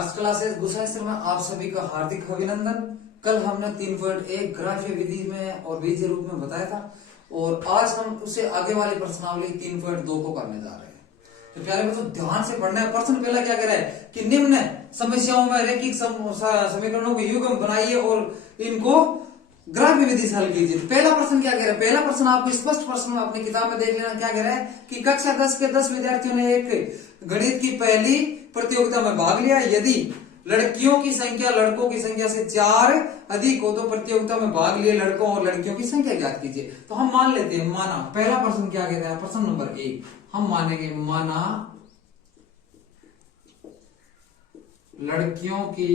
आज क्लासेस गुसाइसर में आप सभी का हार्दिक अभिनंदन। कल हमने 3.1 ग्राफीय विधि में और बीजीय रूप में बताया था और आज हम उससे आगे वाली प्रश्नावली 3.2 को करने जा रहे हैं। तो प्यारे बच्चों ध्यान से पढ़ना है। प्रश्न पहला क्या कह रहा है कि निम्न समस्याओं में रैखिक समीकरणों को युग्म बनाइए और इनको ग्राफीय विधि से हल कीजिए। पहला प्रश्न क्या कह रहा है? पहला प्रश्न आपको स्पष्ट प्रश्न में अपनी किताब में देख लेना। क्या कह रहा है कि कक्षा 10 के 10 विद्यार्थियों ने एक गणित की पहली प्रतियोगिता में भाग लिया। यदि लड़कियों की संख्या लड़कों की संख्या से 4 अधिक हो तो प्रतियोगिता में भाग लिए लड़कों और लड़कियों की संख्या ज्ञात कीजिए। तो हम मान लेते हैं, माना पहला प्रश्न क्या कहता है, प्रश्न नंबर 1 हम मानेंगे, माना लड़कियों की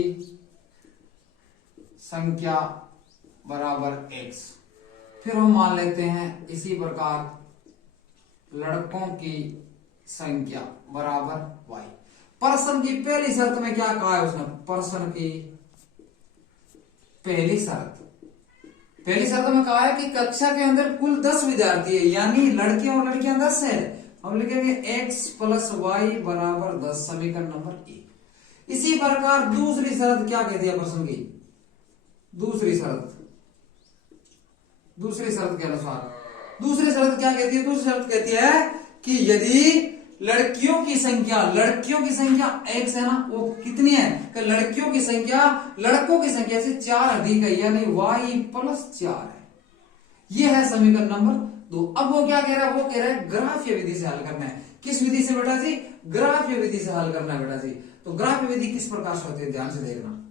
संख्या बराबर x। फिर हम मान लेते हैं इसी प्रकार लड़कों की संख्या बराबर y। प्रश्न की पहली शर्त में क्या कहा है उसने? प्रश्न की पहली शर्त में कहा है कि कक्षा के अंदर कुल 10 विद्यार्थी है, यानी लड़कियां और लड़कियां 10 है। हम लिखेंगे x प्लस वाई बराबर 10, समीकरण नंबर 1। इसी प्रकार दूसरी शर्त क्या कहती है प्रश्न की? दूसरी शर्त के अनुसार दूसरी शर्त क्या कहती है? दूसरी शर्त कहती है कि यदि लड़कियों की संख्या x है ना, वो कितनी है कि लड़कियों की संख्या लड़कों की संख्या से 4 अधिक है, यानी y प्लस 4 है। यह है समीकरण नंबर 2। अब वो क्या कह रहा है? वो कह रहा है ग्राफीय विधि से हल करना है। किस विधि से बेटा जी? ग्राफीय विधि से हल करना है बेटा जी। तो ग्राफीय विधि किस प्रकार से होती है, ध्यान से देखना।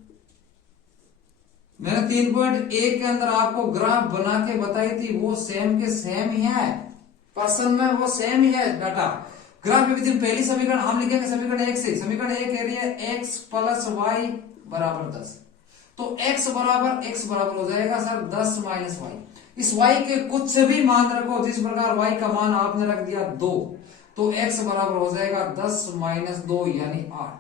मैंने 3.1 के अंदर आपको ग्राफ बना के बताई थी, वो सेम के सेम ही है। प्रश्न में वो सेम ही है बेटा। ग्राफ विधि में पहली समीकरण हम लिखेंगे समीकरण 1 से। समीकरण 1 कह रही है x प्लस वाई बराबर 10। तो x बराबर हो जाएगा सर 10 माइनस वाई। इस y के कुछ भी मान रखो, जिस प्रकार y का मान आपने रख दिया 2, तो x बराबर हो जाएगा 10 माइनस 2 यानी 8।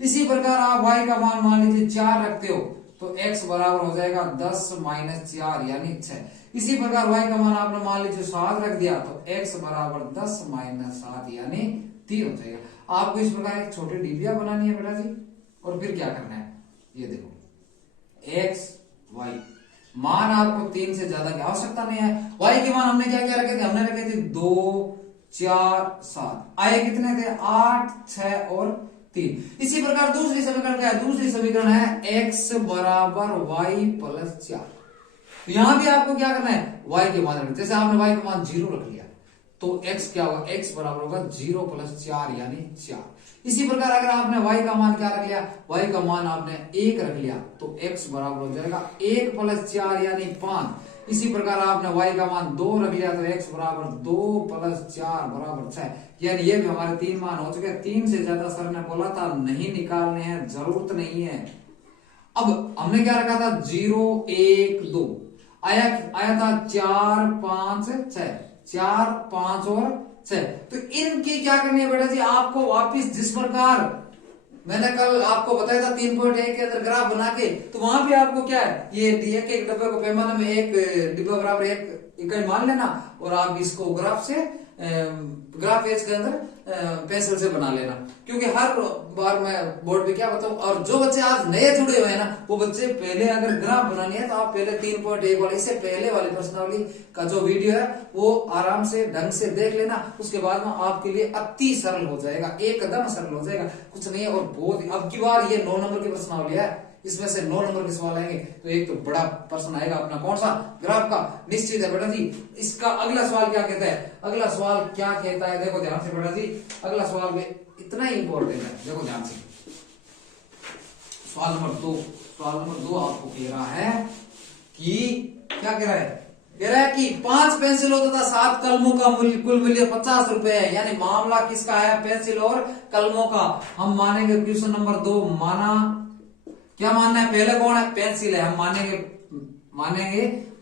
इसी प्रकार आप y का मान लीजिए 4 रखते हो तो x बराबर हो जाएगा 10 माइनस 4 यानी 6। इसी प्रकार y का मान आपने मान लीजिए 7 रख दिया तो x बराबर 10 माइनस 7 यानी 3 हो जाएगा। आपको इस प्रकार एक छोटी डिबिया बनानी है बेटा जी, और फिर क्या करना है, ये देखो x y मान आपको 3 से ज्यादा की आवश्यकता नहीं है। y के मान हमने क्या क्या रखे थे? हमने रखे थे 2 4 7, आए कितने थे? 8 6 और 3। इसी प्रकार दूसरी समीकरण क्या है? दूसरी समीकरण है x बराबर y प्लस 4। तो यहां भी आपको क्या करना है? y के मान रखना। जैसे आपने y का मान 0 रख लिया तो x क्या होगा? x बराबर होगा 0 प्लस 4 यानी 4। इसी प्रकार अगर आपने y का मान क्या रख लिया? y का मान आपने 1 रख लिया तो x बराबर हो जाएगा 1 प्लस 4 यानी 5। इसी प्रकार आपने y का मान 2 रख लिया तो x बराबर 2 प्लस 4 बराबर 6, यानी ये भी हमारे 3 मान हो चुके हैं। 3 से ज्यादा सर ने बोला था नहीं निकालने हैं, जरूरत नहीं है। अब हमने क्या रखा था? 0 1 2, आया था 4 5 6, 4 5 और 6। तो इनकी क्या करनी है बेटा जी? आपको वापिस जिस प्रकार मैंने कल आपको बताया था 3.1 के अंदर ग्राफ बना के, तो वहां भी आपको क्या है, ये एक डब्बे को पैमाने में एक डिब्बा बराबर 1 इकाई मान लेना और आप इसको ग्राफ पेज के अंदर पेंसिल से बना लेना। क्योंकि हर बार मैं बोर्ड पे क्या बताऊं, और जो बच्चे आज नए जुड़े हुए हैं ना, वो बच्चे पहले अगर ग्राफ बनानी है तो आप पहले 3.1 वाले इससे पहले वाली प्रश्नावली का जो वीडियो है वो आराम से ढंग से देख लेना। उसके बाद में आपके लिए अति सरल हो जाएगा, एकदम सरल हो जाएगा, कुछ नहीं है। और बहुत अब की बार ये 9 नंबर की प्रश्नावली है, इसमें से 9 नंबर के सवाल आएंगे। तो एक तो बड़ा प्रश्न आएगा अपना, कौन सा? ग्राफ का, निश्चित है बेटा जी। इसका अगला सवाल क्या कहता है? अगला सवाल क्या कहता है देखो ध्यान से बेटा जी। अगला सवाल में इतना ही इंपॉर्टेंट है, देखो ध्यान से। सवाल नंबर 2 आपको कह रहा है कि क्या कह रहा है? कह रहा है कि 5 पेंसिलों तथा 7 कलमों का कुल मूल्य 50 रुपए है। यानी मामला किसका है? पेंसिल और कलमों का। हम मानेंगे क्वेश्चन नंबर 2, माना क्या मानना है? पहले कौन है? पेंसिल है। हम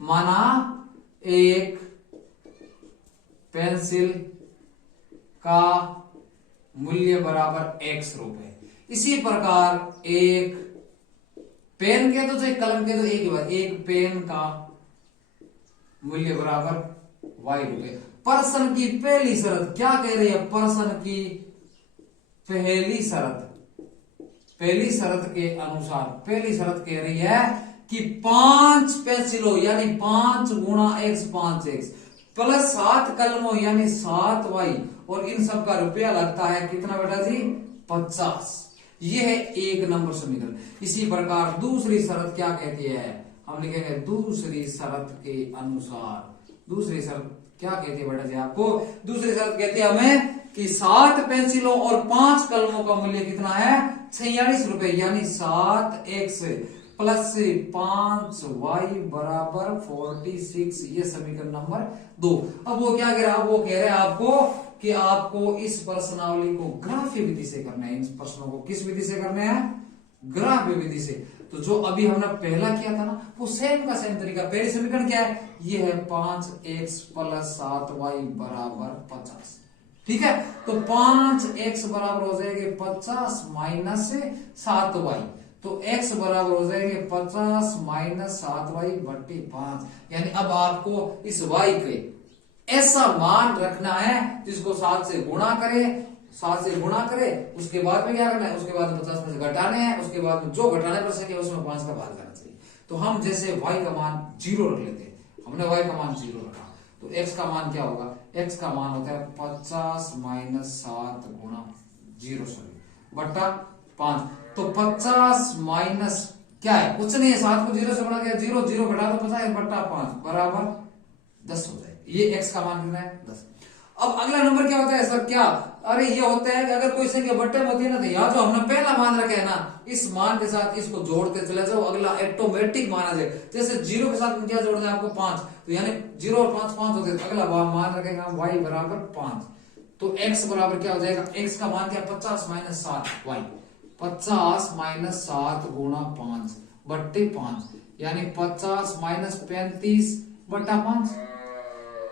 माना एक पेंसिल का मूल्य बराबर x रुपए। इसी प्रकार एक पेन के तो कलम के तो एक ही बात, एक पेन का मूल्य बराबर y रुपए। प्रश्न की पहली शर्त क्या कह रही है? प्रश्न की पहली शर्त पहली शर्त के अनुसार, पहली शर्त कह रही है कि 5 पेंसिलों यानी 5 गुणा x 5x प्लस 7 कलमों यानी 7y और इन सब का रुपया लगता है कितना बेटा जी 50। यह है 1 नंबर समीकरण। इसी प्रकार दूसरी शर्त क्या कहती है, हम लिखेंगे दूसरी शर्त के अनुसार। दूसरी शर्त क्या कहती है बेटा जी आपको, दूसरी शर्त कहती है हमें कि 7 पेंसिलों और 5 कलमों का मूल्य कितना है 46 रुपए यानी 7x प्लस 5y बराबर 46। ये समीकरण नंबर 2। अब वो क्या कह रहा है, वो कह रहे हैं आपको कि आपको इस प्रश्नावली को ग्राफीय विधि से करना है। इन प्रश्नों को किस विधि से करना है, ग्राफीय विधि से। तो जो अभी हमने पहला किया था ना वो सेम का सेम तरीका। पहली समीकरण क्या है, ये है 5x प्लस 7y बराबर 50। ठीक है, तो 5x बराबर हो जाएंगे 50 माइनस 7y, तो x बराबर हो जाएंगे 50 माइनस 7y बट्टे 5। यानी अब आपको इस y के ऐसा मान रखना है जिसको 7 से गुणा करे, 7 से गुणा करे, उसके बाद में क्या करना है, उसके बाद 50 में से घटाने हैं, उसके बाद में जो घटाने पर सके उसमें 5 का भाग करना चाहिए। तो हम जैसे y का मान 0 रख लेते हैं, हमने y का मान 0 रखा, तो x का मान क्या होगा, x का मान होता है 50 माइनस 7 गुणा 0 बट्टा 5। तो 50 माइनस क्या है, कुछ नहीं है, 7 को 0 से गुणा किया, 0 0 घटा दो 50 बट्टा 5 बराबर 10 हो जाए। ये x का मान कितना है 10। अब अगला नंबर क्या होता है सर, क्या, अरे ये होता है कि अगर कोई संख्या बट्टे में होती है ना, तो यहाँ जो हमने पहला मान रखा है ना, इस मान के साथ इसको जोड़ते चले जाओ, अगला ऑटोमेटिक माना जाए। जैसे 0 के साथ क्या जोड़ना है आपको 5, तो यानी 0 और 5 5 होते हैं, अगला मान रखेंगे हम y बराबर 5। तो x बराबर क्या हो जाएगा, x का मान क्या 50 माइनस 7 y, 50 माइनस 7 गुणा 5 बट्टे 5 यानी 50 माइनस 35 बट्टा 5।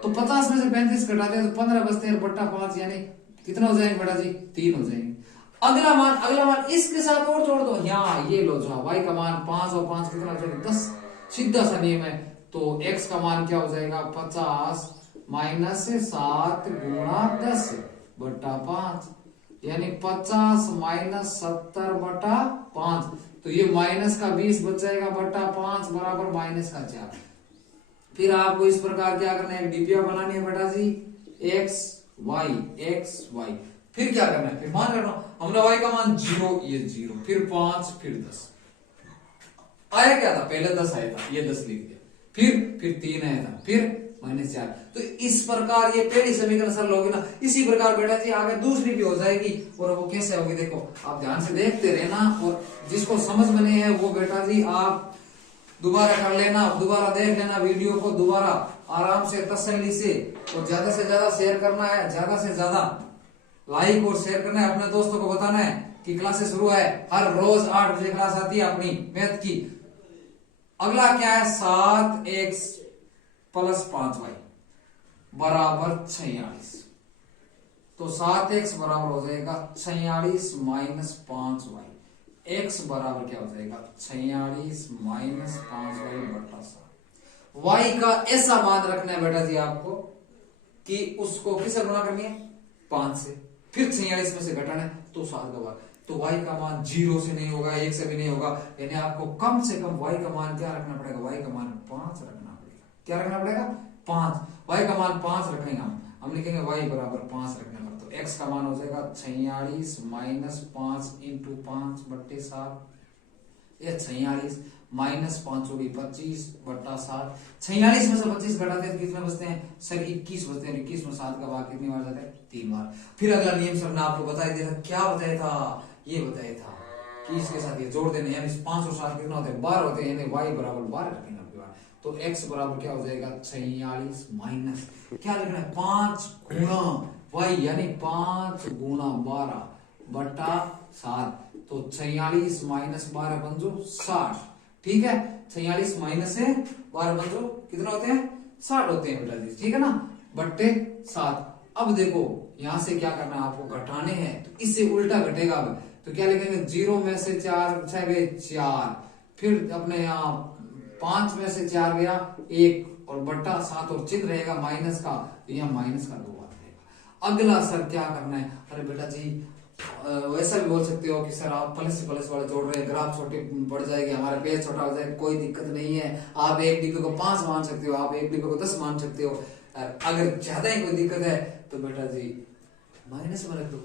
तो 50 में से 35 घटाते हैं तो 15 बचते हैं बट्टा 5 यानी कितना हो जाएंगे बेटा जी 3 हो जाएंगे। अगला मान इसके साथ और जोड़ दो, यहाँ ये लो जो y का मान 5 और 5 कितना हो जाएगा 10, सीधा सा नियम है। तो x का मान क्या हो जाएगा 50 माइनस 7 गुणा 10 बट्टा 5 यानी 50 माइनस 70 बट्टा 5। तो ये माइनस का 20 बच जाएगा बट्टा 5 बराबर माइनस का 4। फिर आपको इस प्रकार क्या करना है, डीपीआ बनानी है बेटा जी x y। फिर क्या करना है, फिर मान रखना हमने y का मान 0, ये 0, फिर 5, फिर 10 आया, क्या था पहले 10 आया था, ये 10 लिख दिया, फिर 3 आया था, फिर माइनस 4। तो इस प्रकार ये पहली समीकरण सरल होगी ना। इसी प्रकार बेटा जी आगे दूसरी भी हो जाएगी, और वो कैसे होगी देखो, आप ध्यान से देखते रहना, और जिसको समझ में नहीं है वो बेटा जी आप दोबारा कर लेना, दोबारा देख लेना वीडियो को, दोबारा आराम से तसल्ली से ज्यादा शेयर करना है, ज्यादा से ज्यादा लाइक और शेयर करना है, अपने दोस्तों को बताना है कि क्लासेस शुरू है, हर रोज 8 बजे क्लास आती है अपनी मैथ की। अगला क्या है 7x प्लस 5y बराबर 46। तो 7x बराबर हो जाएगा 46 माइनस 5y, x बराबर क्या हो जाएगा 46 माइनस 5y बट्टा 7। y का ऐसा मान रखना है बेटा जी आपको कि उसको किससे गुणा करनी है 5 से, फिर 46 में से घटाना है तो 7 का भाग। तो y का मान 0 से नहीं होगा, 1 से भी नहीं होगा, यानी आपको कम से कम y का मान क्या रखना पड़ेगा, y का मान 5 रखना पड़ेगा। क्या रखना पड़ेगा 5, y का मान 5 रखेंगे हम लिखेंगे y बराबर 5 रखने पर, तो x का मान हो जाएगा 46 माइनस 5 इंटू 5 बट्टे 7, ये 46 माइनस 5 होगी 25 बट्टा 7। 46 में से 25 घटाते हैं तो कितने बचते हैं सर 21 बचते हैं, 21 में 7 का भाग कितनी बार जाता है 3 बार। फिर अगला नियम सर ने आपको बताया दिया था, क्या बताया था, ये बताया था कि इसके साथ ये जोड़ देने, यानी 5 और 7 कितना होते हैं 12 होते हैं, यानी y बराबर 12 रखेंगे आपके बार। तो x बराबर क्या हो जाएगा 46 माइनस क्या लिखना है 5 गुणा y यानी 5 गुणा 12 बट्टा 7। तो 46 माइनस 12 पंजो 60, ठीक है, 46 माइनस से 12 पंजो कितना होते हैं 60 होते हैं बेटा जी, ठीक है ना, बट्टे 7। अब देखो यहां से क्या करना है आपको, घटाने हैं, तो इससे उल्टा घटेगा। अब तो क्या लिखेंगे 0 में से 4 गए 4, फिर अपने यहाँ 5 में से 4 गया 1 और बट्टा 7 और चिन्ह रहेगा माइनस का, तो यहाँ माइनस का 2 आ जाएगा। अगला सर क्या करना है, अरे बेटा जी वैसा भी बोल सकते हो कि सर आप प्लस से प्लस वाले जोड़ रहे हैं, ग्राफ छोटी बढ़ जाएगी, हमारा पेज छोटा हो जाएगा, कोई दिक्कत नहीं है। आप एक डिग्री को 5 मान सकते हो, आप एक डिग्री को 10 मान सकते हो। अगर ज्यादा ही कोई दिक्कत है तो बेटा जी माइनस में रख दो,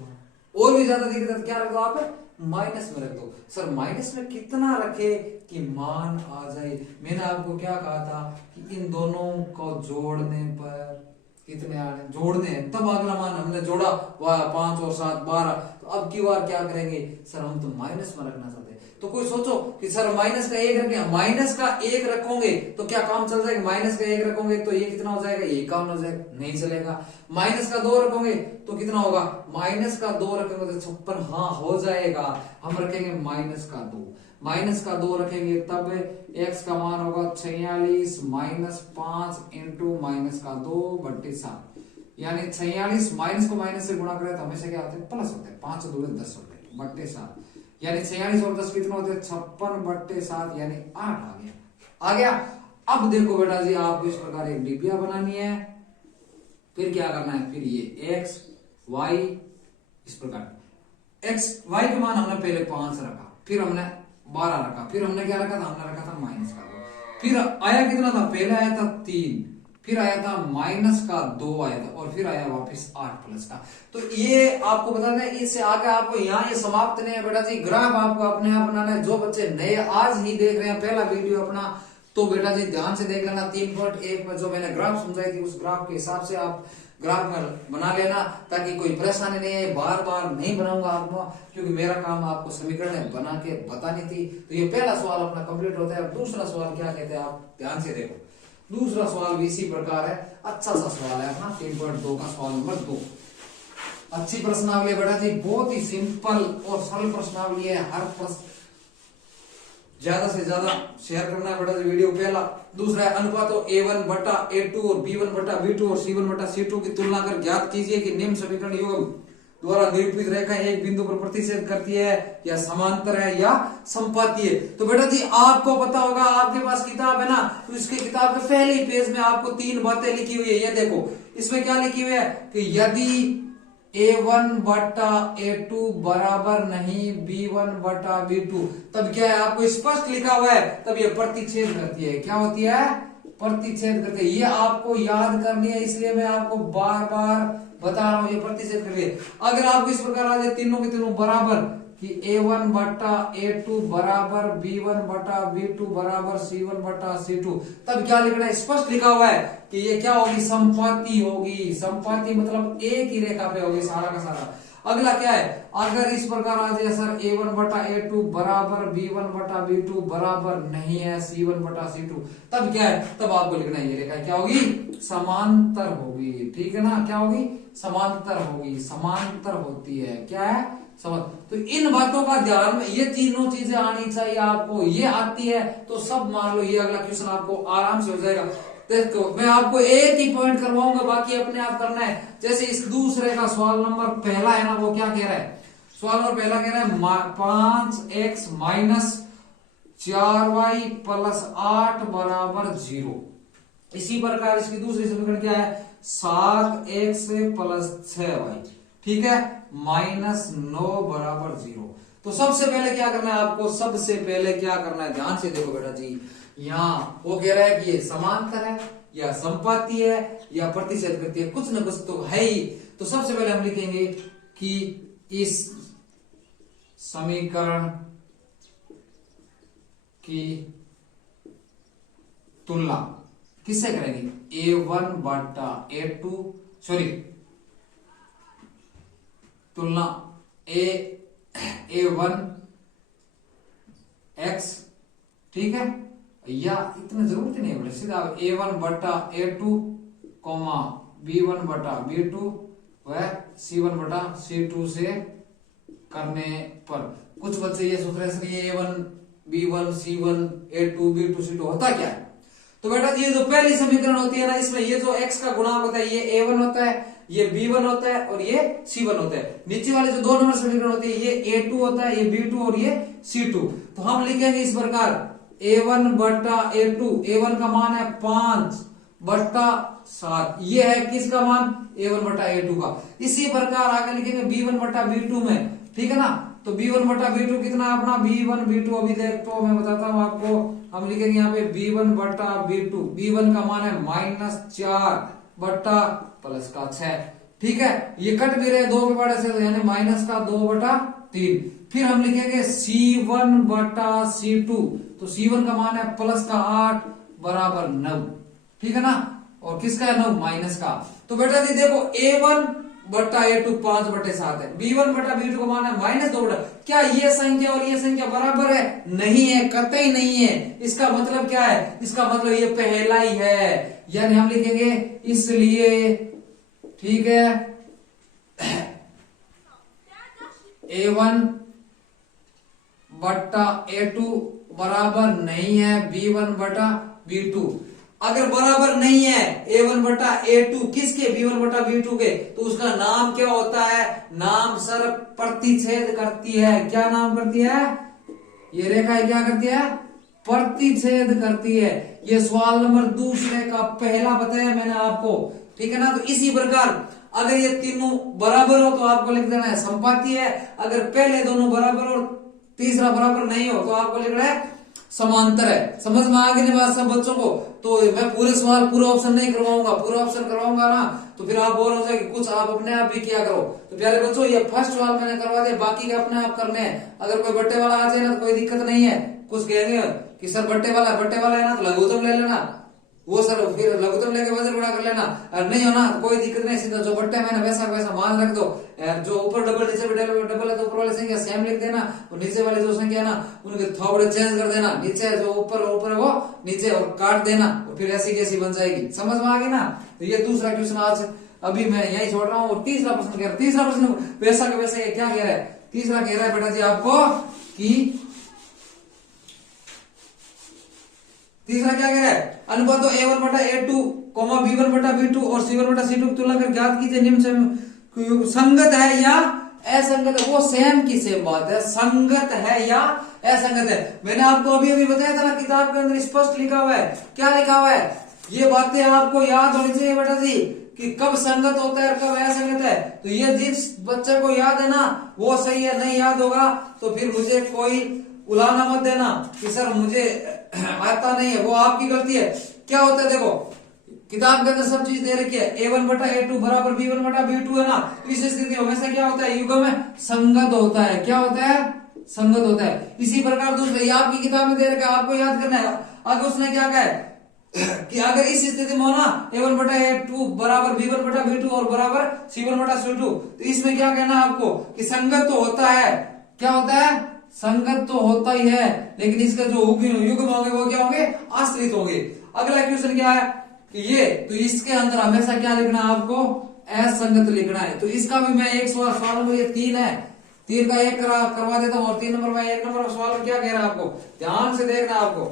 और भी ज्यादा दिक्कत है तो क्या रख दो आप, माइनस में रख दो। सर माइनस में कितना रखे कि मान आ जाए? मैंने आपको क्या कहा था कि इन दोनों को जोड़ने पर कितने आ रहे, जोड़ने हैं तब अगला मान हमने जोड़ा 5 और 7 12। तो अब की बार क्या करेंगे सर, हम तो माइनस में रखना चाहते हैं। तो कोई सोचो कि सर माइनस का 1 रखें, माइनस का 1 रखोगे तो क्या काम चल जाएगा? माइनस का 1 रखोगे तो ये कितना हो जाएगा, ये काम हो जाएगा, नहीं चलेगा। माइनस का 2 रखोगे तो कितना होगा, माइनस का 2 रखेंगे तो 56, हाँ हो जाएगा। हम रखेंगे माइनस का 2, माइनस का 2 रखेंगे तब x का मान होगा 46 माइनस 5 इंटू माइनस का 2 बट्टे 7, यानी 46 माइनस को माइनस से गुणा करें तो हमेशा क्या होते हैं, प्लस होते हैं। 5 2 10 होते हैं बट्टे 7, यानी 46 और 10 कितना होते हैं, 56 बट्टे 7, यानी 8 आ गया। अब देखो बेटा जी, आपको इस प्रकार एक डिबिया बनानी है, फिर क्या करना है, फिर ये x y इस प्रकार x y के मान हमने पहले 5 रखा, फिर हमने 12 रखा, फिर हमने क्या रखा था, हमने रखा था माइनस का 2, फिर आया कितना था, पहले आया था 3, फिर आया था माइनस का 2 आया था, और फिर आया वापस 8 प्लस का। तो ये आपको बता दें, इससे आगे आपको यहाँ ये समाप्त नहीं है बेटा जी, ग्राफ आपको अपने आप बनाना है। जो बच्चे नए आज ही देख रहे हैं पहला वीडियो अपना, तो बेटा जी ध्यान से देख लेना। 3.1 में जो मैंने ग्राफ समझाई थी उस ग्राफ के हिसाब से आप ग्राफ में बना लेना, ताकि कोई परेशानी नहीं है। बार बार नहीं बनाऊंगा आपको, क्योंकि मेरा काम आपको समीकरण बना के बतानी थी। तो ये पहला सवाल अपना कंप्लीट होता है। दूसरा सवाल क्या कहते हैं, आप ध्यान से देखो। दूसरा सवाल भी इसी प्रकार है, अच्छा सा सवाल है अपना 3.2 का सवाल नंबर 2। अच्छी प्रश्नावली है बेटा जी, बहुत ही सिंपल और सरल प्रश्नावली है। हर प्रश्न ज्यादा से ज्यादा शेयर करना है बेटा जी वीडियो। पहला। दूसरा है अनुपातों A1 बटा A2 और B1 बटा B2 और C1 बटा C2 की तुलना कर ज्ञात कीजिए कि निम्न समीकरण युग्म द्वारा निरूपित रेखा एक बिंदु पर प्रतिच्छेद करती है, या समांतर है, या संपाती है। तो बेटा जी आपको पता होगा, आपके पास किताब है ना, तो इसके किताब के पहले पेज में आपको 3 बातें लिखी हुई है। ये देखो इसमें क्या लिखी हुई है कि यदि A1 बटा A2 बराबर नहीं B1 बटा B2, तब क्या है, आपको स्पष्ट लिखा हुआ है, तब ये प्रतिच्छेद करती है। क्या होती है, प्रतिच्छेद करती है। ये आपको याद करनी है, इसलिए मैं आपको बार बार बता रहा हूं, ये प्रतिच्छेद करती है। अगर आपको इस प्रकार आ जाए तीनों के तीनों बराबर कि A1 बटा A2 बराबर B1 बटा B2 बराबर C1 बटा C2, तब क्या लिखना है, स्पष्ट लिखा हुआ है कि ये क्या होगी, संपाती होगी। संपाती मतलब एक ही रेखा पे होगी सारा का सारा। अगला क्या है, अगर इस प्रकार आ जाए सर A1 बटा A2 बराबर B1 बटा B2 बराबर नहीं है C1 बटा C2, तब क्या है, तब आपको लिखना है ये रेखा क्या होगी, समांतर होगी। ठीक है ना, क्या होगी, समांतर होगी, समांतर होती है। क्या है, समझ। तो इन बातों का ध्यान में, ये तीनों चीजें आनी चाहिए आपको। ये आती है तो सब मान लो ये अगला क्वेश्चन आपको आराम से हो जाएगा। देखो मैं आपको एक ही पॉइंट करवाऊंगा, बाकी अपने आप करना है। जैसे इस दूसरे का सवाल नंबर पहला है ना, वो क्या कह रहा है, सवाल नंबर पहला कह रहा है 5x माइनस 4y प्लस 8 बराबर 0। इसी प्रकार इसकी दूसरी समीकरण क्या है, 7x प्लस 6y, ठीक है, माइनस 9 बराबर 0। तो सबसे पहले क्या करना है आपको, सबसे पहले क्या करना है, ध्यान से देखो बेटा जी। यहाँ वो कह रहा है कि ये समांतर है, या संपाती है, या प्रतिच्छेद करती है, कुछ न कुछ तो है ही। तो सबसे पहले हम लिखेंगे कि इस समीकरण की तुलना किससे करेंगे, A1 बटा A2, सॉरी तुलना A1 x, ठीक है, या इतना जरूरत ही नहीं है, सीधा A1 बटा A2 कोमा B1 बटा B2 व C1 बटा C2 से करने पर। कुछ बच्चे ये सोच रहे हैं ये A1 B1 C1 A2 B2 C2 होता क्या है। तो बेटा ये जो पहली समीकरण होती है ना, इसमें ये जो x का गुणांक होता है ये A1 होता है, ये B1 होता है और ये C1 होता है। नीचे वाले जो 2 नंबर समीकरण होती है ये A2 होता है, ये B2 और ये C2। तो हम लिखेंगे इस प्रकार A1 बटा A2, A1 का मान है 5 बटा 7, ये है किसका मान, A1 बटा A2 का। इसी प्रकार आगे लिखेंगे B1 बटा B2 में ठीक है ना। तो b1 बटा b2 कितना है अपना b1 b2, अभी देखो मैं बताता हूं आपको, हम लिखेंगे यहाँ पे b1 बटा b2, b1 का मान है -4 बटा +6, ठीक है। ये कट भी रहे 2 के बड़े से, यानी -2 बटा 3। फिर हम लिखेंगे c1 बटा c2, तो c1 का मान है +8 बराबर 9, ठीक है ना। और किसका है 9 माइनस का। तो बेटा जी देखो a1 बटा a2 5/7 है, b1 बटा b2 का मान है -2 बटा। क्या ये संख्या और ये संख्या बराबर है? नहीं है, कतई नहीं है। इसका मतलब क्या है? इसका मतलब ये पहला ही है, यानी हम लिखेंगे इसलिए, ठीक है, a1 बटा a2 बराबर नहीं है b1 बटा b2। अगर बराबर नहीं है a1 बटा a2 किसके? b1 बटा b2 के, तो उसका नाम क्या होता है? नाम सर प्रतिच्छेद करती है। क्या नाम करती है? ये रेखा क्या करती है? प्रतिच्छेद करती है। ये सवाल नंबर दूसरे का पहला बताया मैंने आपको, ठीक है ना। तो इसी प्रकार अगर ये तीनों बराबर हो तो आपको लिख देना है संपाती है, अगर पहले दोनों बराबर और तीसरा बराबर नहीं हो तो आपको लिखना है समांतर है। समझ में आ गई नहीं बात सब बच्चों को? तो मैं पूरे सवाल पूरा ऑप्शन नहीं करवाऊंगा, पूरा ऑप्शन करवाऊंगा ना तो फिर आप बोर हो जाएगी, कुछ आप अपने आप भी किया करो। तो प्यारे बच्चों ये फर्स्ट सवाल मैंने करवा दिया, बाकी के अपने आप करने हैं। अगर कोई बट्टे वाला आ जाए ना तो कोई दिक्कत नहीं है, कुछ कहेंगे कि सर बट्टे वाला है ना तो लघुत्तम ले लेना, वो सर फिर लघुत्तम लेके वजन बड़ा कर लेना, और नहीं हो ना तो कोई दिक्कत नहीं, सीधा जो बट्टे मैंने वैसा वैसा मान रख दो। जो ऊपर डबल नीचे भी डबल है तो ऊपर वाली संख्या सेम लिख देना, और नीचे वाली जो संख्या है ना उनके थोड़े चेंज कर देना, नीचे जो ऊपर है वो नीचे और काट देना, और फिर ऐसी कैसी बन जाएगी। समझ में आ गई ना। तो ये दूसरा क्वेश्चन आज अभी मैं यही छोड़ रहा हूँ। और तीसरा प्रश्न कह रहा है, तीसरा प्रश्न वैसा के वैसा क्या कह रहा है? तीसरा कह रहा है बेटा जी आपको कि तीसरा क्या कह रहा है? अनुपातों a1 बटा a2, b1 बटा b2 और c1 बटा c2 की तुलना कर ज्ञात कीजिए निम्न से संगत है या असंगत है। वो सेम की सेम बात है, संगत है या असंगत है। मैंने आपको अभी बताया था ना, किताब के अंदर स्पष्ट लिखा हुआ है। क्या लिखा हुआ है? ये बातें आपको याद होनी चाहिए बेटा जी, कि कब संगत होता है और कब असंगत है। तो ये जिस बच्चे को याद है ना वो सही है, नहीं याद होगा तो फिर मुझे कोई उलाना मत देना कि सर मुझे आता नहीं है, वो आपकी गलती है। क्या होता है देखो, किताब के अंदर सब चीज दे रखी है, a1 बटा a2 बराबर b1 बटा b2 है ना। इस स्थिति में हमेशा क्या होता है? युग्म में संगत होता है। क्या होता है? संगत होता है। इसी प्रकार दूसरे आपकी किताब में दे रखा है, आपको याद करना है। अगर उसने क्या कहा है कि अगर इस स्थिति में हो ना a1 बटा a2 बराबर b1 बटा b2 और बराबर c1 बटा c2, तो इसमें क्या कहना है आपको कि संगत तो होता है। क्या होता है? संगत तो होता ही है, लेकिन इसके जो युग्म होंगे वो क्या होंगे? आश्रित होंगे। अगला क्वेश्चन क्या है कि ये, तो इसके अंदर हमेशा क्या लिखना है आपको? असंगत लिखना है। तो इसका भी मैं एक सवाल नंबर ये 3 है, 3 का एक करवा देता हूँ। और 3 नंबर में 1 नंबर सवाल में क्या कह रहा है आपको? ध्यान से देखना आपको।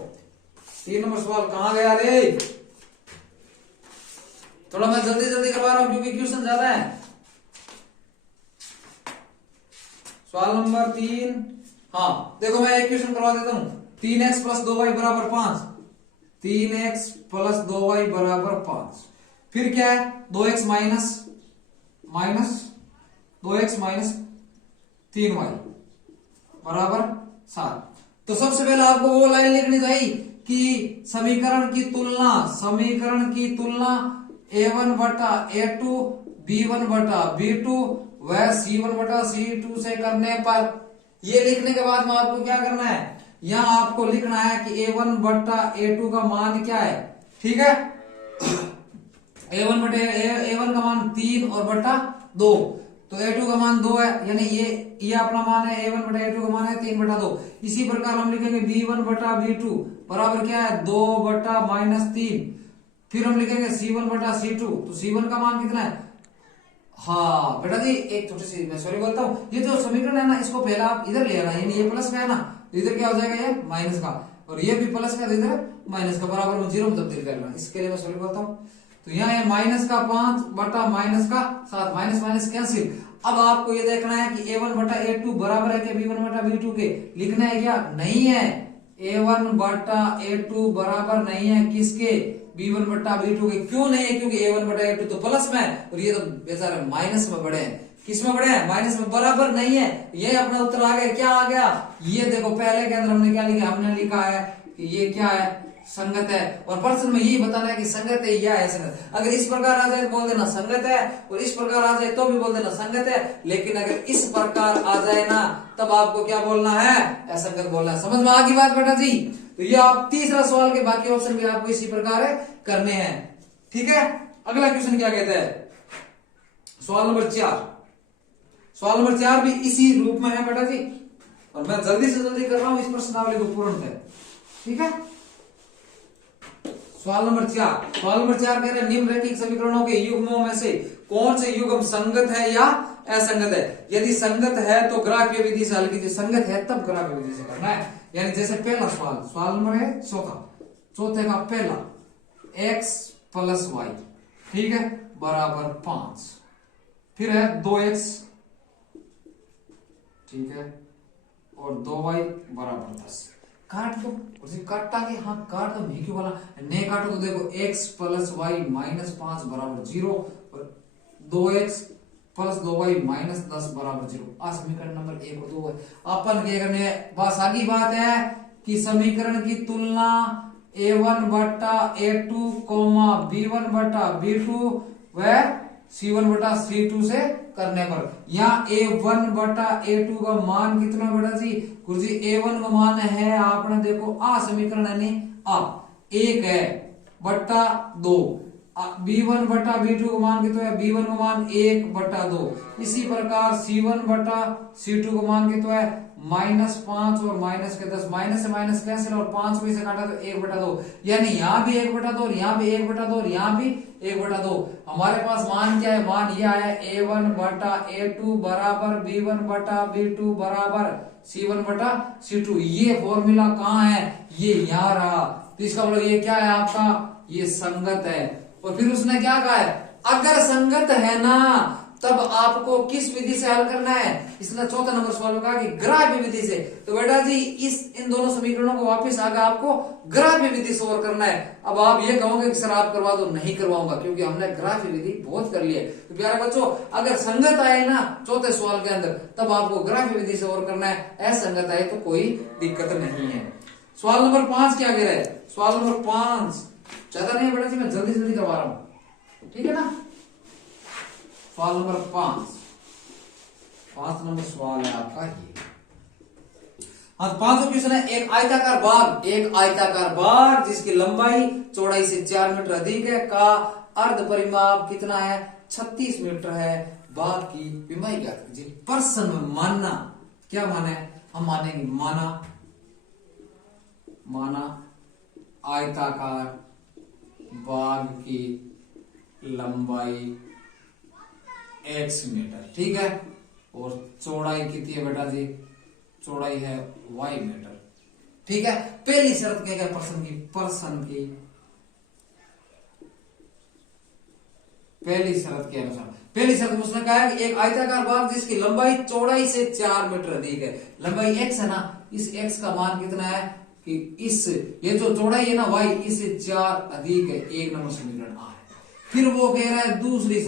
3 नंबर सवाल कहां गया रे? थोड़ा मैं जल्दी करवा रहा हूं क्योंकि क्वेश्चन ज्यादा है। सवाल नंबर 3, हाँ देखो मैं एक क्वेश्चन करवा देता हूं। 3x प्लस 2y बराबर 5, 3x प्लस 2y बराबर 5। फिर क्या है? 2x माइनस 3y बराबर 7। तो सबसे पहले आपको वो लाइन लिखनी चाहिए कि समीकरण की तुलना a1 बटा a2 b1 बटा b2 व c1 बटा c2 से करने पर, ये लिखने के बाद में आपको क्या करना है? यहां आपको लिखना है कि a1 बटा a2 का मान क्या है, ठीक है। a1 का मान 3 और बटा 2, तो a2 का मान 2 है, यानी ये अपना मान है। a1 बटा a2 का मान है 3 बटा 2। इसी प्रकार हम लिखेंगे b1 बटा b2 बराबर क्या है? 2 बटा -3। फिर हम लिखेंगे c1 बटा c2, तो c1 का मान कितना है? हाँ बेटा जी एक छोटी सी मैं सॉरी बोलता हूँ, ये जो समीकरण है ना इसको पहले आप इधर ले आना, यानी ये प्लस का है ना, इधर क्या हो जाएगा? ये माइनस का, और ये भी प्लस का, इधर माइनस का, बराबर में 0 में तब्दील करना। इसके लिए मैं सॉरी बोलता हूँ। तो यहाँ है -5 बटा -7, माइनस कैंसिल। अब आपको ये देखना है कि a1 बटा a2 बराबर है कि b1 बटा b2 के। लिखना है क्या? नहीं है। a1 बटा a2 बराबर नहीं है किसके? b1 बटा b2 के। क्यों नहीं है? क्योंकि a1 बटा a2 तो प्लस में और ये तो बेचारे माइनस में पड़े हैं। किसमें बड़े हैं, माइनस में, बराबर नहीं है, ये अपना उत्तर आ गया। क्या आ गया, ये देखो पहले के अंदर हमने क्या लिखा, हमने लिखा है कि ये क्या है, संगत है, और प्रश्न में यही बताना है कि संगत है या है संगत। अगर इस प्रकार आ जाए तो बोल देना संगत है, और इस प्रकार आ जाए तो भी बोल देना संगत है, लेकिन अगर इस प्रकार आ जाए ना तब आपको क्या बोलना है, असंगत बोलना है। समझ में आ गई बात बेटा जी। तो ये आप तीसरा सवाल के बाकी ऑप्शन भी आपको इसी प्रकार करने हैं, ठीक है। अगला क्वेश्चन क्या कहता है, सवाल नंबर 4। सवाल नंबर 4 भी इसी रूप में है बेटा जी, और मैं जल्दी से जल्दी कर रहा हूं इस प्रश्नावली को पूर्ण है, ठीक है। सवाल नंबर 4, सवाल नंबर 4 कह रहे हैं निम्नलिखित समीकरणों के युग्मों में से कौन से युग्म संगत है या असंगत है। यदि संगत है तो ग्राफीय विधि से हल कीजिए, संगत है तब ग्राफीय विधि से करना है। यानी जैसे पहला सवाल, सवाल नंबर है चौथे का पहला, x प्लस वाई, ठीक है, बराबर 5, फिर है 2x, ठीक है, और 2y बराबर 10। काट दो, उसे काटा के, हाँ काट दो, नहीं क्यों बोला, नहीं काटो तो देखो x प्लस वाई माइनस 5 बराबर 0, और 2x प्लस 2y माइनस 10 बराबर 0। आ समीकरण नंबर 1 और 2 है। अपन क्या करने, बस आगे बात है कि समीकरण की तुलना a1 बटा a2 b1 बटा b2 व c1 बटा c2 से करने पर, यहाँ a1 बटा a2 का मान कितना बेटा जी, गुरुजी a1 का मान है आपने देखो आ समीकरण यानी आ 1 है बटा 2, b1 बटा b2 का मान कितना है, b1 का मान 1 बटा 2। इसी प्रकार c1 बटा c2 का मान कितना है, -5 और माइनस के 10, माइनस से माइनस कैंसिल और 5 में से काटा तो 1 बटा 2, यानी यहाँ भी 1 बटा 2 और यहाँ भी 1 बटा 2 और यहाँ भी 1 बटा 2। हमारे पास मान क्या है, मान यह है a1 बटा a2 बराबर b1 बटा b2 बराबर c1 बटा c2। ये फॉर्मूला कहाँ है, ये यहाँ रहा, तो इसका मतलब ये क्या है आपका, ये संगत है। और फिर उसने क्या कहा है, अगर संगत है ना तब आपको किस विधि से हल करना है, इसने चौथा नंबर सवाल में कहा कि ग्राफीय विधि से। तो बेटा जी इन दोनों समीकरणों को वापस आगे आपको ग्राफीय विधि से और करना है। अब आप ये कहोगे कि सर आप करवा दो, नहीं करवाऊंगा क्योंकि हमने ग्राफीय विधि बहुत कर ली है। तो प्यारे बच्चों अगर संगत आए ना चौथे सवाल के अंदर तब आपको ग्राफीय विधि से और करना है, असंगत आए तो कोई दिक्कत नहीं है। सवाल नंबर 5 क्या कह रहा है, सवाल नंबर 5 ज्यादा नहीं है बेटा जी, मैं जल्दी जल्दी करवा रहा हूं, ठीक है ना। सवाल नंबर 5 नंबर सवाल है आपका ये। हाँ 5 क्वेश्चन है, एक आयताकार बाग जिसकी लंबाई चौड़ाई से 4 मीटर अधिक है का अर्ध परिमाप कितना है, 36 मीटर है। बाग की विमाई ज्ञात कीजिए। प्रश्न में मानना क्या माना है, हम मानेंगे माना आयताकार बाग की लंबाई x मीटर, ठीक है, और चौड़ाई कितनी है बेटा जी, चौड़ाई है y मीटर, ठीक है। पहली शर्त क्या है प्रश्न की पहली शर्त के अनुसार, पहली शर्त में उसने कहा है कि एक आयताकार बाग जिसकी लंबाई चौड़ाई से 4 मीटर अधिक है। लंबाई x है ना, इस x का मान कितना है कि इस ये जो चौड़ाई है ना y इससे 4 अधिक है, 1 नंबर समीकरण आ है। फिर वो कह रहा है दूसरी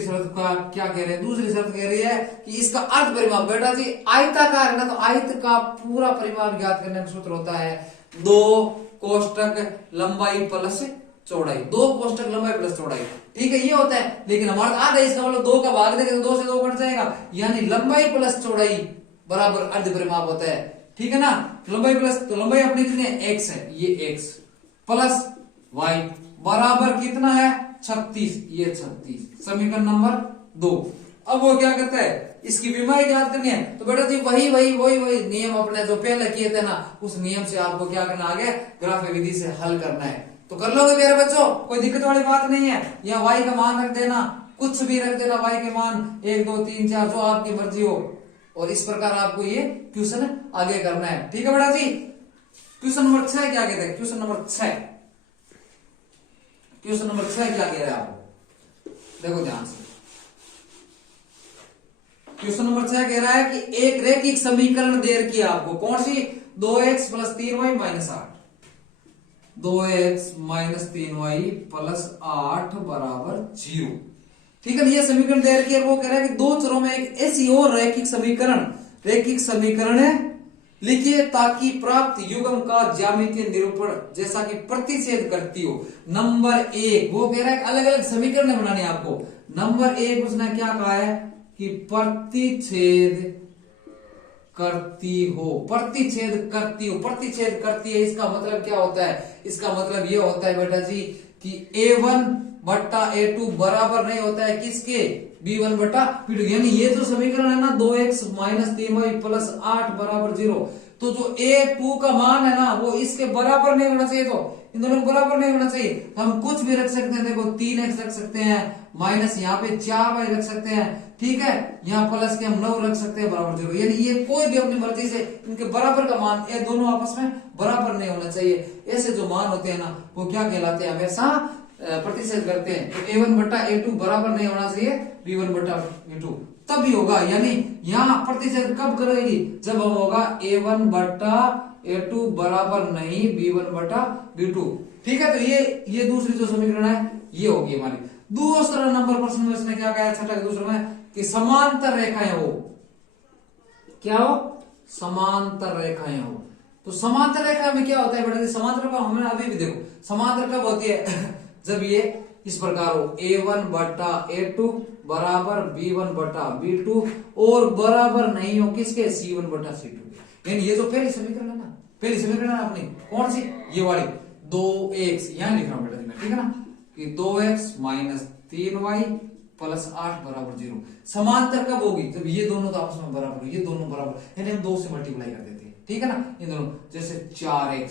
शर्त का क्या कह रहे हैं, दूसरी शर्त कह रही है कि इसका अर्ध परिमाप, बेटा जी आयताकार है ना तो आयत का पूरा परिमाप ज्ञात करने का सूत्र होता है 2 कोष्टक लंबाई प्लस चौड़ाई, 2 कोष्टक लंबाई प्लस चौड़ाई, ठीक है, ये होता है। लेकिन हमारा आधा इसका मतलब 2 का भाग देंगे तो 2 से 2 कट जाएगा, यानी लंबाई प्लस चौड़ाई बराबर अर्ध परिमाप होता है, ठीक है ना। लंबाई प्लस, तो लंबाई अपनी कितनी है x है, ये x प्लस y बराबर कितना है 36, ये 36 समीकरण नंबर 2। अब वो क्या करता है, इसकी विमाई ज्ञात करनी है, तो बेटा जी वही नियम अपने जो पहले किए थे ना उस नियम से आपको क्या करना, आगे ग्राफीय विधि से हल करना है। तो कर लोगे मेरे बच्चों, कोई दिक्कत वाली बात नहीं है। यहाँ y का मान रख देना, कुछ भी रख देना, y के मान 1 2 3 4 जो आपकी मर्जी हो, और इस प्रकार आपको ये क्वेश्चन आगे करना है, ठीक है बेटा जी। क्वेश्चन नंबर 6 क्या कहते हैं, क्वेश्चन नंबर 6 क्या कह रहे हैं आपको, देखो ध्यान से। क्वेश्चन नंबर 6 कह रहा है कि एक रैखिक समीकरण दे रखी है आपको, कौन सी, 2x plus 3y minus 8, 2x minus 3y plus 8 बराबर 0। ठीक है, ये समीकरण दे रखी है, वो कह रहा है कि दो चरों में एक ऐसी और रैखिक समीकरण है लिखिए ताकि प्राप्त युग्म का ज्यामितीय निरूपण जैसा कि प्रतिच्छेद करती हो। नंबर 1 वो कह रहा है अलग अलग समीकरण बनाने आपको। नंबर 1 उसने क्या कहा है कि प्रतिच्छेद करती हो। प्रतिच्छेद करती है, इसका मतलब क्या होता है? इसका मतलब ये होता है बेटा जी कि A1 बट्टा A2 बराबर नहीं होता है किसके? B1 बट्टा B2। यानी ये जो समीकरण है ना 2x माइनस 3y प्लस 8 बराबर 0, तो जो A2 का मान है ना वो इसके बराबर नहीं होना चाहिए, तो इन दोनों के बराबर नहीं होना चाहिए। हम कुछ भी रख सकते हैं, देखो 3x रख सकते हैं, माइनस यहाँ पे 4y रख सकते हैं, ठीक है, यहाँ प्लस के हम 9 रख सकते हैं बराबर 0। यानी ये कोई भी अपनी मर्जी से इनके बराबर का मान, ये दोनों आपस में बराबर नहीं होना चाहिए। ऐसे जो मान होते हैं ना वो क्या कहलाते हैं? हमेशा प्रतिच्छेद करते हैं। तो A1 बट्टा A2 बराबर नहीं होना चाहिए B1 बट्टा B2, तभी होगा। यानी यहाँ प्रतिच्छेद कब करेगी? जब हम होगा A1 बट्टा A2 बराबर नहीं B1 बट्टा B2, ठीक है। तो ये दूसरी जो समीकरण है ये होगी हमारी। दूसरा नंबर प्रश्न में इसने क्या कहा? छठा के दूसरे में कि समांतर रेखाएं हो। क्या हो? समांतर रेखाएं हो। तो समांतर रेखा में क्या होता है बेटा? समांतर का हमने अभी भी देखो, समांतर कब होती है? जब ये इस प्रकार हो A1 बट्टा A2 बराबर B1 बट्टा B2 और बराबर नहीं हो किसके? C1 बट्टा C2। यानी ये जो पहली समीकरण है ना, पहली समीकरण है अपनी कौन सी? ये वाली 2x, यहां लिख रहा हूं बेटा जी मैं, ठीक है ना, कि 2x माइनस 3y प्लस 8 बराबर 0। समांतर कब होगी? जब ये दोनों तो आपस में बराबर हो, ये दोनों बराबर, यानी हम 2 से मल्टीप्लाई कर देते हैं, ठीक है ना, ये दोनों। जैसे 4x,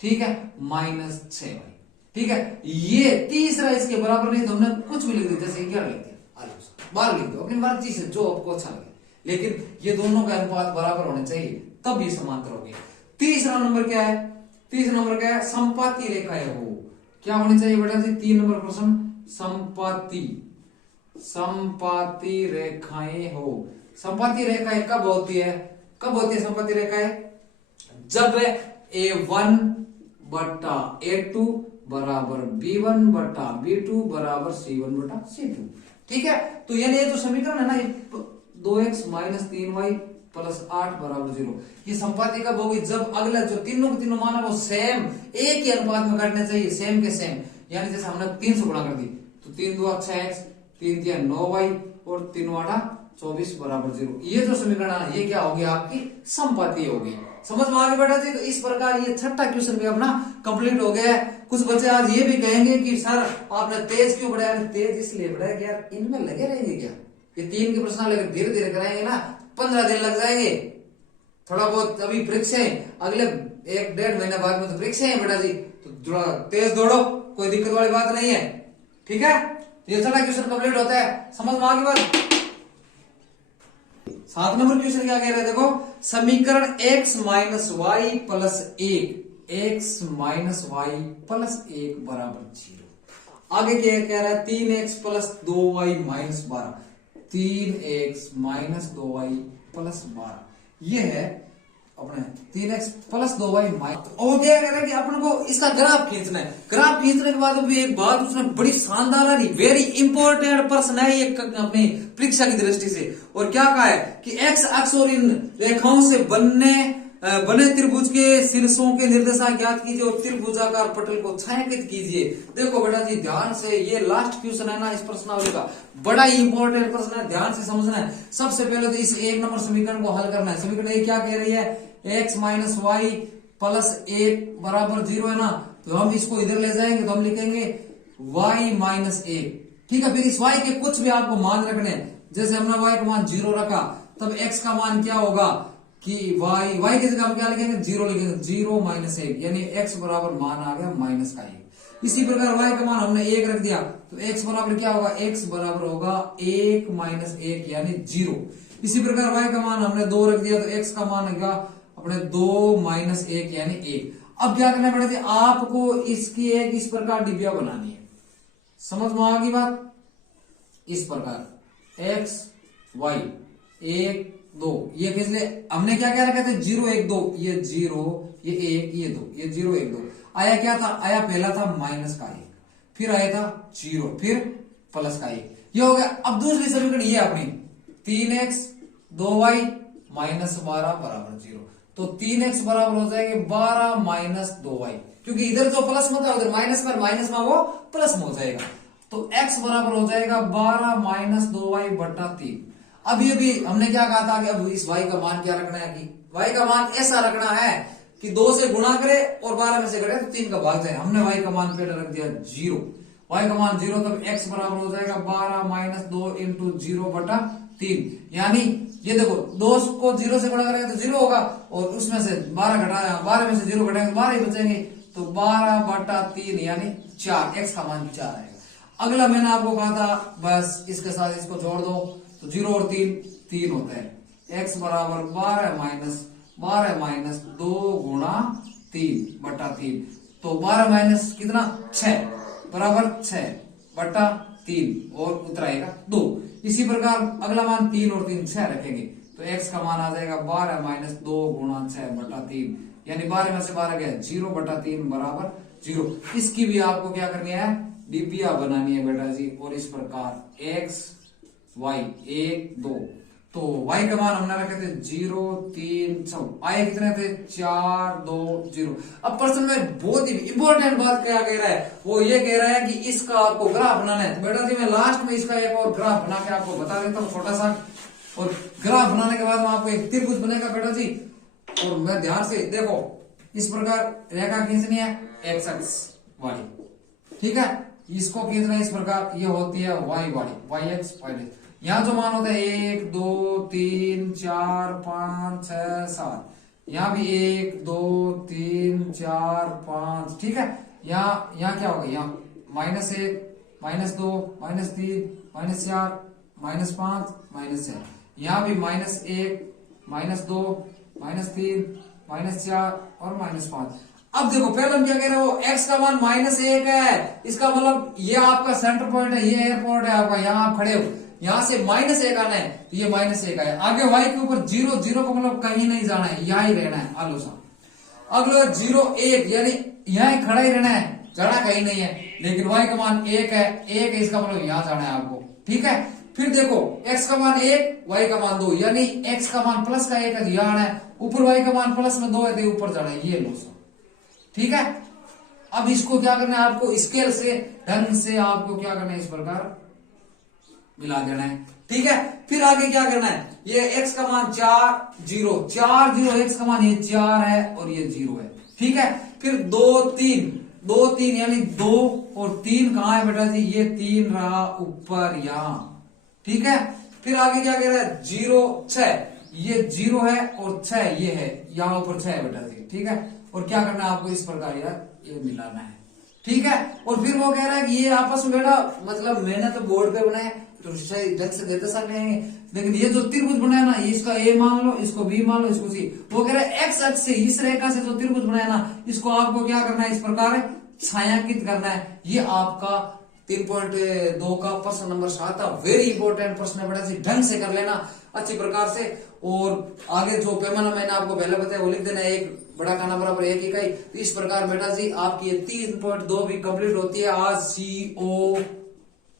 ठीक है, माइनस 6y, ठीक है। ये तीसरा इसके बराबर नहीं तो हमने कुछ भी लिख दिया, जैसे 11 लिख दिया, 12 लिख दो, अपनी मर्जी से जो आपको अच्छा लगे, लेकिन ये दोनों का अनुपात बराबर होने चाहिए, तब ये समांतर हो गया। तीसरा नंबर क्या है? तीसरा नंबर क्या है? संपाती रेखाएं हो। क्या होनी चाहिए बेटा जी? 3 नंबर प्रश्न, संपाती रेखाएं हो। संपाती रेखाएं कब होती है? कब होती है संपाती रेखाएं? जब A1 बट्टा A2 बराबर B1 बट्टा B2 बराबर C1 बट्टा C2, ठीक है। तो यानी ये जो समीकरण है ना, ये 2x माइनस 3y प्लस 8 बराबर 0, ये संपाती कब होगी? जब अगला जो तीनों के तीनों मान है वो सेम एक ही अनुपात में काटने चाहिए, सेम के सेम। यानी जैसे हमने 3 से गुणा कर दी तो 3 2 6x, 3 3 9y और 3 8 24 बराबर 0। ये जो समीकरण है ये क्या होगी? आपकी संपाती होगी। समझ में आ गई बेटा जी? तो इस प्रकार ये छठा क्वेश्चन भी अपना कंप्लीट हो गया है। कुछ बच्चे आज ये भी कहेंगे कि सर आपने तेज क्यों बढ़ाया? तेज इसलिए बढ़ाया कि यार इनमें लगे रहेंगे क्या? ये 3 के प्रश्न लेकर धीरे धीरे कराएंगे ना, 15 दिन लग जाएंगे। थोड़ा बहुत अभी परीक्षाएं, अगले 1-1.5 महीने बाद में तो परीक्षाएं है बेटा जी, तो थोड़ा तेज दौड़ो, कोई दिक्कत वाली बात नहीं है, ठीक है। ये छठा क्वेश्चन कंप्लीट होता है। समझ में आ गई बात? 7 नंबर क्वेश्चन क्या कह रहे हैं? देखो, समीकरण x minus y plus 1, x minus y plus 1 बराबर 0। आगे क्या कह रहा है? 3x plus 2y minus 12, 3x minus 2y plus 12, ये है अपने 3x प्लस 2y माइनस। और क्या कह रहा है कि अपन को इसका ग्राफ खींचना है। ग्राफ खींचने के बाद भी एक बात उसने बड़ी शानदार है, वेरी इंपॉर्टेंट प्रश्न है ये अपनी परीक्षा की दृष्टि से। और क्या कहा है कि x अक्ष और इन रेखाओं से बने त्रिभुज के शीर्षों के निर्देशांक ज्ञात कीजिए और त्रिभुजाकार पटल को छायांकित कीजिए। देखो बेटा जी ध्यान से, ये लास्ट क्वेश्चन है ना इस प्रश्नावली का, बड़ा ही इंपॉर्टेंट प्रश्न है, ध्यान से समझना है। सबसे पहले तो इस 1 नंबर समीकरण को हल करना है। समीकरण ये क्या कह रही है? x माइनस वाई प्लस 1 बराबर 0 है ना, तो हम इसको इधर ले जाएंगे तो हम लिखेंगे y माइनस 1, ठीक है। फिर इस y के कुछ भी आपको मान रखने, जैसे हमने y का मान 0 रखा, तब x का मान क्या होगा कि y की जगह हम क्या लिखेंगे? 0 लिखेंगे, 0 माइनस 1, यानी x बराबर मान आ गया माइनस का 1। इसी प्रकार y का मान हमने 1 रख दिया तो x बराबर क्या होगा? x बराबर होगा 1 माइनस 1 यानी 0। इसी प्रकार y का मान हमने 2 रख दिया तो x का मान होगा अपने 2 माइनस 1 यानी 1। अब क्या करना पड़ेगा? आपको इसकी एक इस प्रकार डिबिया बनानी है। समझ में आ गई बात? इस प्रकार x y 1 2 ये खींच ले। हमने क्या क्या रखा था? 0 1 2, ये 0 ये 1 ये 2, ये 0 1 2 आया। क्या था? आया पहला था माइनस का 1, फिर आया था 0, फिर प्लस का 1। ये हो गया। अब दूसरी समीकरण ये अपनी 3x 2y माइनस 12 बराबर 0। तो 3x बराबर हो जाएंगे 12 माइनस 2y, क्योंकि इधर जो प्लस में था उधर माइनस पर माइनस में वो प्लस में हो जाएगा। तो x बराबर हो जाएगा 12 माइनस 2y बटा 3। अभी अभी हमने क्या कहा था कि अब इस y का मान क्या रखना है कि y का मान ऐसा रखना है कि 2 से गुणा करे और 12 में से करे तो 3 का भाग जाए। हमने y का मान पहले रख दिया 0, y का मान 0, तब x बराबर हो जाएगा 12 माइनस 2 इंटू 0 बटा 3। यानी ये देखो 2 को 0 से गुणा करेंगे तो 0 होगा और उसमें से 12 घटाया, 12 में से 0 घटाएंगे तो 12 ही बचेंगे। तो 12 बटा 3 यानी 4, x का मान 4 आएगा। अगला मैंने आपको कहा था बस इसके साथ इसको जोड़ दो तो 0 और 3 होता है। x बराबर 12 माइनस 2 गुणा 3 बटा 3। तो 12 माइनस कितना 6 बराबर 6 बटा 3 और उत्तर आएगा 2। इसी प्रकार अगला मान 3 और 3 6 रखेंगे तो x का मान आ जाएगा 12 माइनस 2 गुणा 6 बटा 3, यानी 12 में से 12 गया 0 बटा 3 बराबर 0। इसकी भी आपको क्या करनी है, डीपिया बनानी है बेटा जी। और इस प्रकार x y 1 2, तो y का मान हमने रखे थे 0 3 6, आए कितने थे 4 2 0। अब प्रश्न में बहुत ही इंपॉर्टेंट बात क्या कह रहा है, वो ये कह रहा है कि इसका आपको ग्राफ बनाना है। तो बेटा जी मैं लास्ट में इसका एक और ग्राफ बना के आपको बता देता हूँ छोटा सा। और ग्राफ बनाने के बाद में आपको एक त्रिभुज बनेगा बेटा जी। और मैं ध्यान से देखो, इस प्रकार रेखा खींचनी है x अक्ष वाली, ठीक है। इसको खींचना इस प्रकार, ये होती है y वाली, y x y x। यहाँ जो मान होता है 1 2 3 4 5 6 7, यहाँ भी 1 2 3 4 5, ठीक है। यहाँ क्या होगा, यहाँ -1 -2 -3 -4 -5 -6, यहाँ भी -1 -2 -3 -4 और -5। अब देखो पहले हम क्या कह रहे हो, x का मान -1 है, इसका मतलब ये आपका सेंटर पॉइंट है, ये एयरपोर्ट है आपका, यहाँ आप खड़े हो, यहाँ से -1 आना है तो ये -1 है। आगे y के ऊपर 0 0 का मतलब कहीं नहीं जाना है, यहाँ ही रहना है आलोसा। अगला 0 1 यानी यहाँ खड़ा ही रहना है, जाना कहीं नहीं है। लेकिन y का मान 1 है, 1 है इसका मतलब यहाँ जाना है आपको, ठीक है। फिर देखो x का मान 1 y का मान 2, यानी x का मान प्लस का 1 है, यहाँ है। ऊपर y का मान प्लस में 2 है तो ऊपर जाना है, ये लो, ठीक है। अब इसको क्या करना है आपको, स्केल से ढंग से आपको क्या करना है, इस प्रकार मिला देना है, ठीक है। फिर आगे क्या करना है, ये x का मान 4 0 4 0, x का मान ये 4 है और ये 0 है, ठीक है। फिर 2 3 यानी 2 और 3 कहां है बेटा जी, ये 3 रहा ऊपर यहाँ, ठीक है। फिर आगे क्या कह रहा है 0 6, ये 0 है और 6 ये है, यहाँ ऊपर 6 है बेटा जी, ठीक है। और क्या करना है आपको, इस प्रकार यार ये मिलाना है, ठीक है। और फिर वो कह रहा है कि ये आपस में बेटा, मतलब मैंने तो बोर्ड पे बनाया तो ढंग से देते सकते हैं, लेकिन ये जो त्रिभुज बनाया ना, इसका a मान लो, इसको b मान लो, इसको c। वो कह रहा है x अक्ष से इस रेखा से जो त्रिभुज बनाया ना, इसको आपको क्या करना है, इस प्रकार छायांकित करना है। ये आपका 3.2 का प्रश्न नंबर 7 था, वेरी इंपॉर्टेंट प्रश्न है बेटा जी, ढंग से कर लेना अच्छी प्रकार से। और आगे जो पैमाना मैंने आपको पहले बताया वो लिख देना, 1 बड़ा काना बराबर 1 इकाई। तो इस प्रकार बेटा जी आपकी ये 3.2 भी कंप्लीट होती है आज,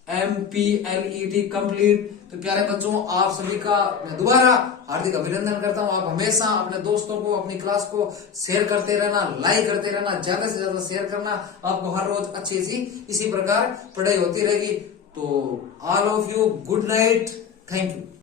COMPLET कंप्लीट। तो प्यारे बच्चों, आप सभी का मैं दोबारा हार्दिक अभिनंदन करता हूं। आप हमेशा अपने दोस्तों को, अपनी क्लास को शेयर करते रहना, लाइक करते रहना, ज्यादा से ज्यादा शेयर करना। आपको हर रोज अच्छी सी इसी प्रकार पढ़ाई होती रहेगी। तो all of you good night, thank you.